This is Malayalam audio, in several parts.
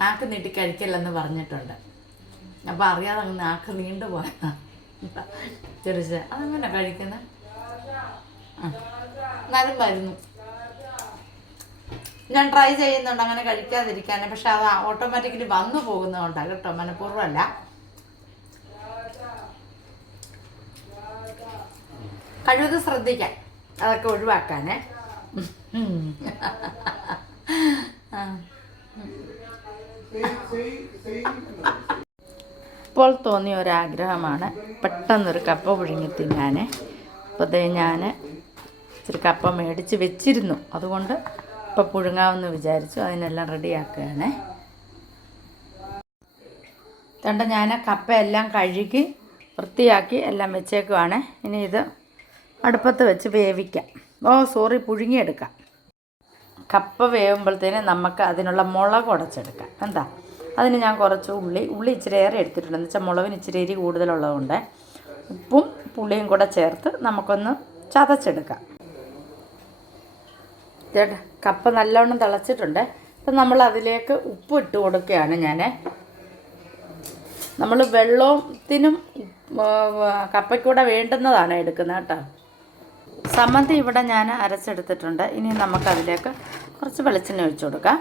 നാക്ക് നീട്ടി കഴിക്കില്ലെന്ന് പറഞ്ഞിട്ടുണ്ട്. അപ്പം അറിയാതെ അങ്ങ് നാക്ക് നീണ്ടു പോയതാ. ചെറിച്ച അതെങ്ങനെ കഴിക്കുന്നത് എന്നാലും വരുന്നു. ഞാൻ ട്രൈ ചെയ്യുന്നുണ്ട് അങ്ങനെ കഴിക്കാതിരിക്കാൻ പക്ഷെ അത് ഓട്ടോമാറ്റിക്കലി വന്നു പോകുന്നതുകൊണ്ടാണ് കേട്ടോ മനഃപൂർവമല്ല. കഴിവത് ശ്രദ്ധിക്കാൻ അതൊക്കെ ഒഴിവാക്കാനേ. ആ. ഇപ്പോൾ തോന്നിയ ഒരാഗ്രഹമാണ് പെട്ടെന്നൊരു കപ്പ പുഴുങ്ങി തിന്നാൻ അപ്പോൾ ഞാൻ ഇച്ചിരി കപ്പ മേടിച്ച് വെച്ചിരുന്നു. അതുകൊണ്ട് ഇപ്പോൾ പുഴുങ്ങാമെന്ന് വിചാരിച്ചു. അതിനെല്ലാം റെഡിയാക്കുകയാണേ. തണ്ട ഞാൻ കപ്പ എല്ലാം കഴുകി വൃത്തിയാക്കി എല്ലാം വെച്ചേക്കുവാണ്. ഇനി ഇത് അടുപ്പത്ത് വെച്ച് വേവിക്കാം. ഓ സോറി പുഴുങ്ങിയെടുക്കാം. കപ്പ വേവുമ്പോഴത്തേന് നമുക്ക് അതിനുള്ള മുളക് ഉടച്ചെടുക്കാം. എന്താ അതിന് ഞാൻ കുറച്ച് ഉള്ളി ഉള്ളി ഇച്ചിരി ഏറെ എടുത്തിട്ടുണ്ട്. എന്ന് വെച്ചാൽ മുളകിന് ഇച്ചിരി എരി കൂടുതലുള്ളതുകൊണ്ട് ഉപ്പും പുളിയും കൂടെ ചേർത്ത് നമുക്കൊന്ന് ചതച്ചെടുക്കാം. ചേട്ടാ കപ്പ നല്ലവണ്ണം തിളച്ചിട്ടുണ്ട്. അപ്പം നമ്മൾ അതിലേക്ക് ഉപ്പ് ഇട്ട് കൊടുക്കുകയാണ് ഞാൻ നമ്മൾ വെള്ളത്തിനും കപ്പയ്ക്കൂടെ വേണ്ടുന്നതാണ് എടുക്കുന്നത് കേട്ടോ. സമ്മന്തി ഇവിടെ ഞാൻ അരച്ചെടുത്തിട്ടുണ്ട്. ഇനി നമുക്കതിലേക്ക് കുറച്ച് വെളിച്ചെണ്ണ ഒഴിച്ചു കൊടുക്കാം.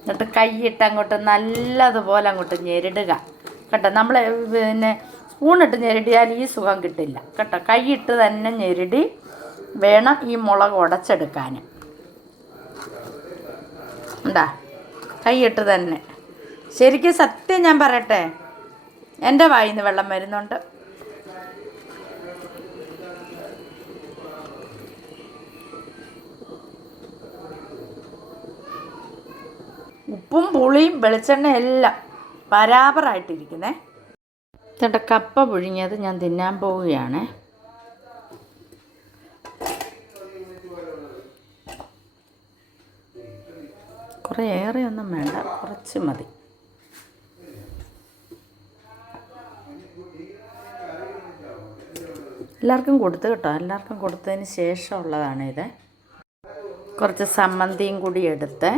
എന്നിട്ട് കൈയിട്ട് അങ്ങോട്ട് നല്ലതുപോലെ അങ്ങോട്ട് ഞെരിടുക. കേട്ടോ നമ്മൾ പിന്നെ സ്പൂണിട്ട് ഞെരിടിയാൽ ഈ സുഖം കിട്ടില്ല. കേട്ടോ കൈയിട്ട് തന്നെ ഞെരിടി വേണം ഈ മുളക് ഉടച്ചെടുക്കാൻ ഉണ്ടാ? കൈയിട്ട് തന്നെ. ശരിക്കും സത്യം ഞാൻ പറയട്ടെ എന്റെ വായിൽ വെള്ളം വരുന്നുണ്ട്. ഉപ്പും പുളിയും വെളിച്ചെണ്ണ എല്ലാം ബരാബറായിട്ടിരിക്കുന്നേ. ചേട്ടാ കപ്പ പുഴുങ്ങിയത് ഞാൻ തിന്നാൻ പോവുകയാണ്. കുറേ ഒന്നും വേണ്ട കുറച്ച് മതി. എല്ലാവർക്കും കൊടുത്തു കേട്ടോ എല്ലാവർക്കും കൊടുത്തതിന് ശേഷമുള്ളതാണ് ഇത് കുറച്ച് സമ്മന്തിയും കൂടി എടുത്ത്.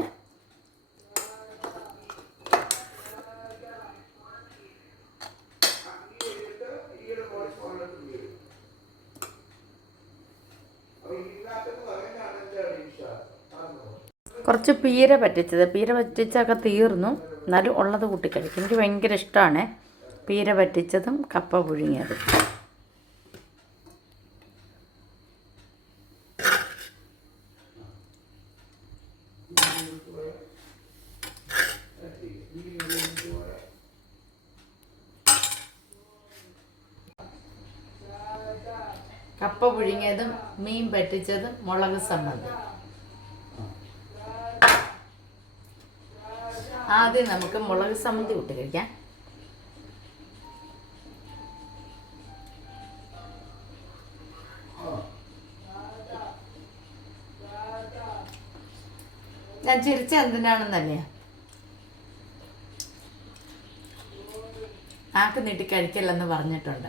കുറച്ച് പീര പറ്റിച്ചത്. പീര പറ്റിച്ചൊക്കെ തീർന്നു. എന്നാലും ഉള്ളത് കൂട്ടി കഴിക്കും. എനിക്ക് ഭയങ്കര ഇഷ്ടമാണ് പീര പറ്റിച്ചതും കപ്പ പുഴുങ്ങിയതും. കപ്പ പുഴുങ്ങിയതും മീൻ പറ്റിച്ചതും മുളക് സമ്മന്തി ആദ്യം നമുക്ക് മുളക് സമ്മന്തി ഇട്ട് കഴിക്കാം. ഞാൻ ചിരിച്ച എന്തിനാണെന്നല്ലേ നാക്ക് നീട്ടി കഴിക്കില്ലെന്ന് പറഞ്ഞിട്ടുണ്ട്.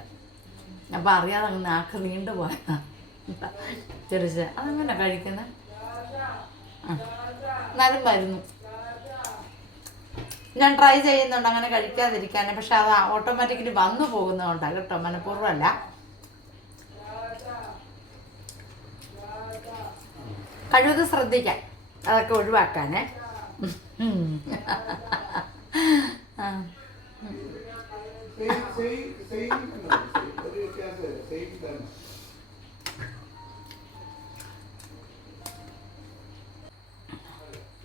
അപ്പം അറിയാതെ അങ്ങ് നാക്ക് നീണ്ടു പോയതാ. ചിരിച്ച. അതെങ്ങനെ കഴിക്കുന്നത് എന്നാലും വരുന്നു ഞാൻ ട്രൈ ചെയ്യുന്നുണ്ട് അങ്ങനെ കഴിക്കാതിരിക്കാൻ പക്ഷെ അത് ഓട്ടോമാറ്റിക്കലി വന്നു പോകുന്നതുകൊണ്ടാണ് കേട്ടോ മനഃപൂർവമല്ല. കഴിവത് ശ്രദ്ധിക്കാൻ അതൊക്കെ ഒഴിവാക്കാനേ.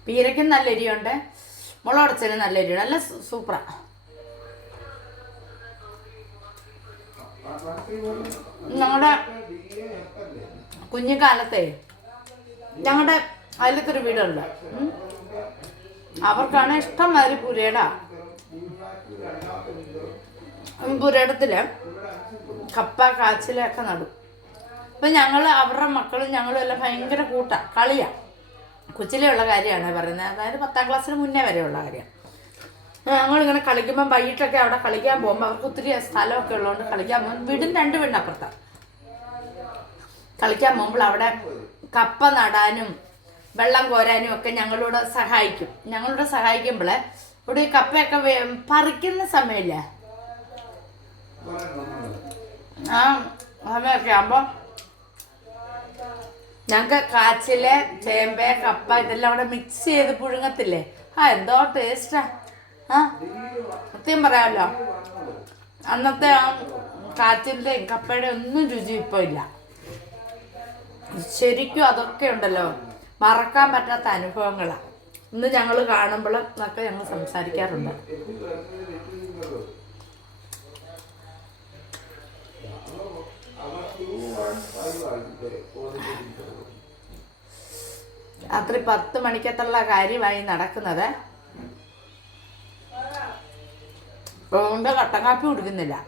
പീരയ്ക്കും നല്ല എരിയുണ്ട് മുളകടച്ചതിന് നല്ല എരിയുണ്ട് നല്ല സൂപ്പറാണ് സൂപ്പറാ. ഞങ്ങളുടെ കുഞ്ഞുകാലത്തെ ഞങ്ങളുടെ അതിലത്തൊരു വീടുണ്ട്. അവർക്കാണ് ഇഷ്ടം മാതിരി പുരയുടെ പുരയിടത്തിൽ കപ്പ കാച്ചിലൊക്കെ നടും. അപ്പം ഞങ്ങൾ അവരുടെ മക്കളും ഞങ്ങളും എല്ലാം ഭയങ്കര കൂട്ടാ കളിയാ. കൊച്ചിലെയുള്ള കാര്യമാണ് പറയുന്നത്. അതായത് പത്താം ക്ലാസ്സിന് മുന്നേ വരെയുള്ള കാര്യം. ഞങ്ങളിങ്ങനെ കളിക്കുമ്പോൾ വൈകിട്ടൊക്കെ അവിടെ കളിക്കാൻ പോകുമ്പോൾ അവർക്ക് ഒത്തിരി സ്ഥലമൊക്കെ ഉള്ളതുകൊണ്ട് കളിക്കാൻ പോകും. വീടും രണ്ട് വീടിനപ്പുറത്താണ് കളിക്കാൻ പോകുമ്പോൾ അവിടെ കപ്പ നടാനും വെള്ളം കോരാനും ഒക്കെ ഞങ്ങളോട് സഹായിക്കും. ഞങ്ങളോട് സഹായിക്കുമ്പോൾ ഇവിടെ ഈ കപ്പയൊക്കെ പറിക്കുന്ന സമയമില്ലേ ആ സമയമൊക്കെ ആകുമ്പോൾ ഞങ്ങൾക്ക് കാച്ചിൽ ചേമ്പ് കപ്പ ഇതെല്ലാം അവിടെ മിക്സ് ചെയ്ത് പുഴുങ്ങത്തില്ലേ? ആ എന്തോ ടേസ്റ്റാ ആ. സത്യം പറയാമല്ലോ അന്നത്തെ ആ കാച്ചിന്റെയും കപ്പയുടെ ഒന്നും രുചി ഇപ്പോൾ ഇല്ല. ശരിക്കും അതൊക്കെ ഉണ്ടല്ലോ. മറക്കാൻ പറ്റാത്ത അനുഭവങ്ങളാണ് ഇന്ന് ഞങ്ങൾ കാണുമ്പോൾ ഒക്കെ ഞങ്ങൾ സംസാരിക്കാറുണ്ട്. രാത്രി പത്ത് മണിക്കത്തുള്ള കാര്യമായി നടക്കുന്നത്. അതുകൊണ്ട് കട്ടൻ കാപ്പി കുടിക്കുന്നില്ല.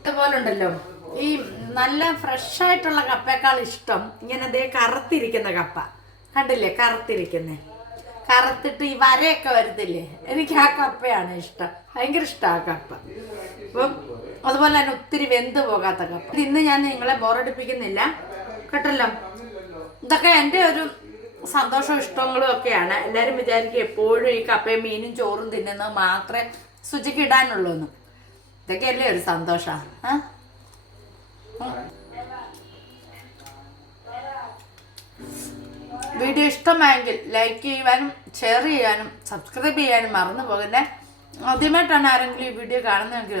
ഇതുപോലുണ്ടല്ലോ. ഈ നല്ല ഫ്രഷ് ആയിട്ടുള്ള കപ്പയേക്കാൾ ഇഷ്ടം ഇങ്ങനെ ദേ കറുത്തിരിക്കുന്ന കപ്പ. കണ്ടില്ലേ? കറുത്തിരിക്കുന്നേ. കറുത്തിട്ട് ഈ വരയൊക്കെ വരത്തില്ലേ? എനിക്ക് ആ കപ്പയാണ് ഇഷ്ടം. ഭയങ്കര ഇഷ്ടം ആ കപ്പ. അപ്പം അതുപോലെ തന്നെ ഒത്തിരി വെന്ത് പോകാത്ത കപ്പ ഇന്ന് ഞാൻ നിങ്ങളെ ബോറടിപ്പിക്കുന്നില്ല കേട്ടല്ലോ? ഇതൊക്കെ എന്റെ ഒരു സന്തോഷവും ഇഷ്ടങ്ങളും ഒക്കെയാണ്. എല്ലാവരും വിചാരിക്കും എപ്പോഴും ഈ കപ്പയും മീനും ചോറും തിന്നുന്നത് മാത്രമേ ശുചിക്ക് ഇടാനുള്ളൂ എന്ന് ഇതൊക്കെയല്ലേ ഒരു സന്തോഷമാണ് വീഡിയോ ഇഷ്ടമായെങ്കിൽ ലൈക്ക് ചെയ്യുവാനും ഷെയർ ചെയ്യാനും സബ്സ്ക്രൈബ് ചെയ്യാനും മറന്നു പോകല്ലേ. ആദ്യമായിട്ടാണ് ആരെങ്കിലും ഈ വീഡിയോ കാണുന്നതെങ്കിൽ